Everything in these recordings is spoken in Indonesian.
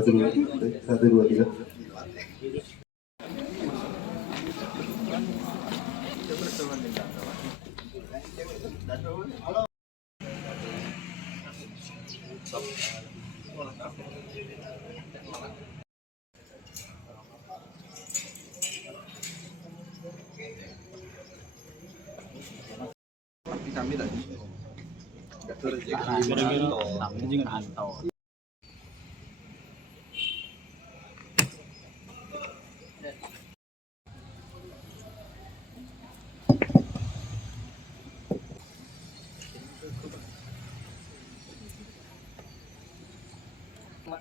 Satu dua, satu dua tiga. Kami tadi.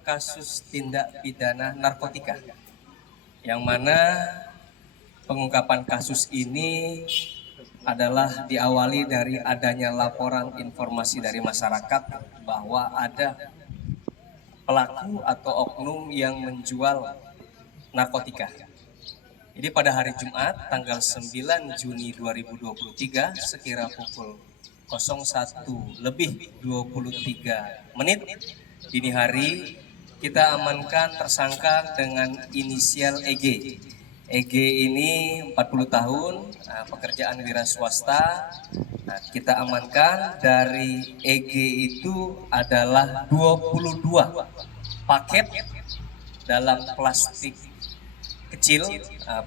Kasus tindak pidana narkotika, yang mana pengungkapan kasus ini adalah diawali dari adanya laporan informasi dari masyarakat bahwa ada pelaku atau oknum yang menjual narkotika. Jadi pada hari Jumat tanggal 9 Juni 2023 sekira pukul 01:23 dini hari, kita amankan tersangka dengan inisial EG. EG ini 40 tahun, pekerjaan wira swasta. Kita amankan dari EG itu adalah 22 paket dalam plastik kecil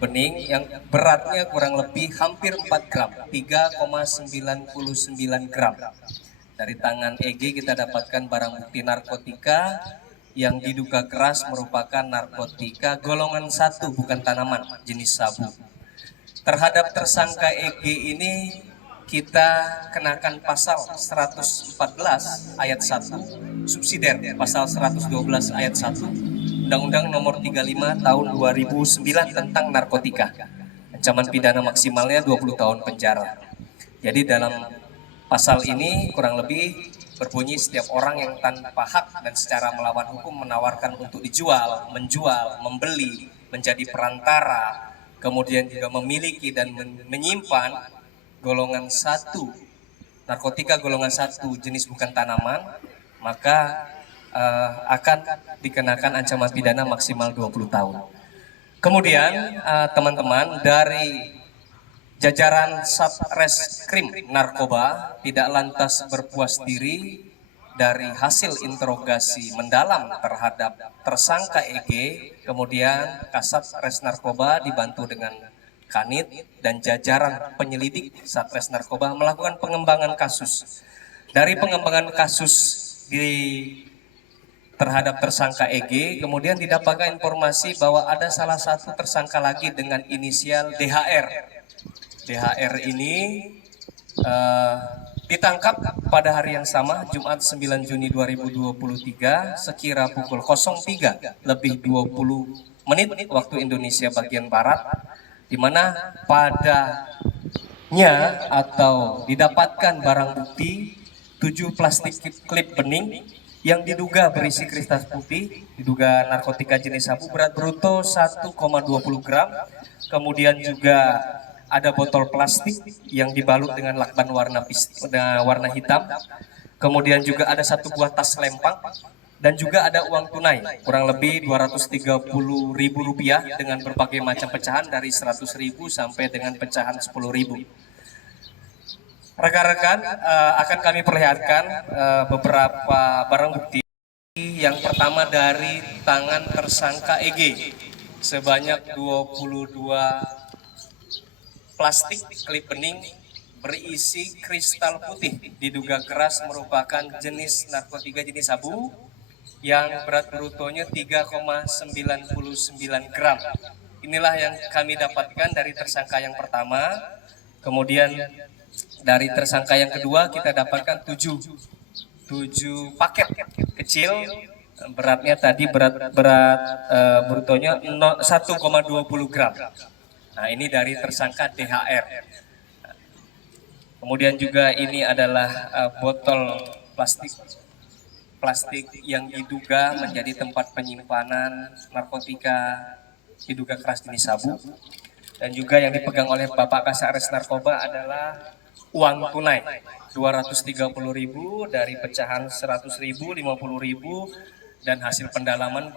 bening yang beratnya kurang lebih hampir 4 gram, 3,99 gram. Dari tangan EG kita dapatkan barang bukti narkotika yang diduga keras merupakan narkotika golongan 1, bukan tanaman, jenis sabu. Terhadap tersangka EG ini kita kenakan pasal 114 ayat 1, subsidiar pasal 112 ayat 1 Undang-Undang Nomor 35 Tahun 2009 tentang narkotika. Ancaman pidana maksimalnya 20 tahun penjara. Jadi dalam pasal ini kurang lebih berbunyi setiap orang yang tanpa hak dan secara melawan hukum menawarkan untuk dijual, menjual, membeli, menjadi perantara, kemudian juga memiliki dan menyimpan golongan 1 narkotika golongan 1 jenis bukan tanaman, maka akan dikenakan ancaman pidana maksimal 20 tahun. Kemudian teman-teman dari jajaran Satreskrim Narkoba tidak lantas berpuas diri. Dari hasil interogasi mendalam terhadap tersangka EG, kemudian Kasat Res Narkoba dibantu dengan Kanit dan jajaran penyelidik Satres Narkoba melakukan pengembangan kasus. Dari pengembangan kasus terhadap tersangka EG, kemudian didapatkan informasi bahwa ada salah satu tersangka lagi dengan inisial DHR. DHR ini ditangkap pada hari yang sama, Jumat 9 Juni 2023 sekira pukul 03:20 waktu Indonesia bagian Barat, di mana padanya atau didapatkan barang bukti 7 plastik klip bening yang diduga berisi kristal putih, diduga narkotika jenis sabu berat bruto 1,20 gram, kemudian juga ada botol plastik yang dibalut dengan lakban warna hitam, kemudian juga ada 1 buah tas lempang, dan juga ada uang tunai kurang lebih Rp230.000 dengan berbagai macam pecahan dari 100.000 sampai dengan pecahan 10.000. Rekan-rekan, akan kami perlihatkan beberapa barang bukti. Yang pertama dari tangan tersangka EG, sebanyak 22 plastik klip bening berisi kristal putih, diduga keras merupakan jenis narkotika jenis sabu yang berat brutonya 3,99 gram. Inilah yang kami dapatkan dari tersangka yang pertama. Kemudian dari tersangka yang kedua kita dapatkan 7 paket kecil, beratnya tadi berat brutonya 1,20 gram. Nah, ini dari tersangka DHR. Kemudian juga ini adalah botol plastik yang diduga menjadi tempat penyimpanan narkotika diduga keras jenis sabu. Dan juga yang dipegang oleh Bapak Kasat Narkoba adalah uang tunai 230.000 dari pecahan 100.000, 50.000, dan hasil pendalaman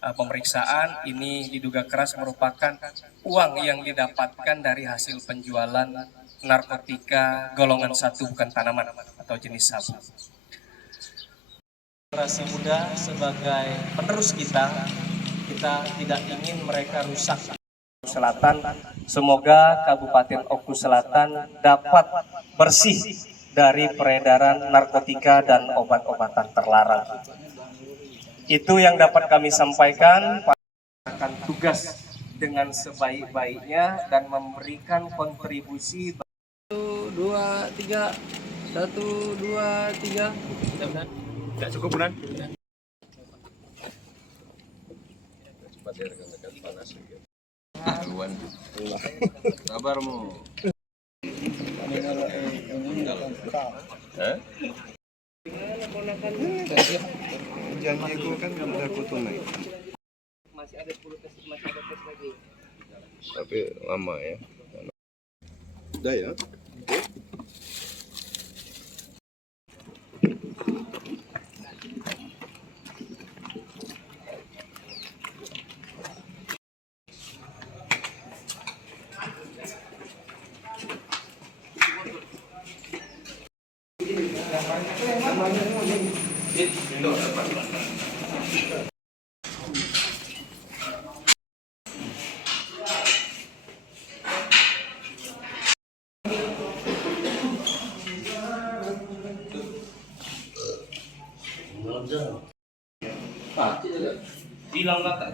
pemeriksaan. Ini diduga keras merupakan uang yang didapatkan dari hasil penjualan narkotika golongan 1 bukan tanaman atau jenis sabu. Generasi muda sebagai penerus kita tidak ingin mereka rusak. Selatan, semoga Kabupaten Oku Selatan dapat bersih dari peredaran narkotika dan obat-obatan terlarang. Itu yang dapat kami sampaikan. Akan tugas dengan sebaik-baiknya dan memberikan kontribusi. 1, 2, 3. 1, 2, 3. Tidak cukup, Bunan? Haluan. Sabarmu. Janjiku kan udah aku tunaikan. Masih ada 10 tes, masih ada tes lagi. Tapi lama ya. Udah ya. Bilang kata.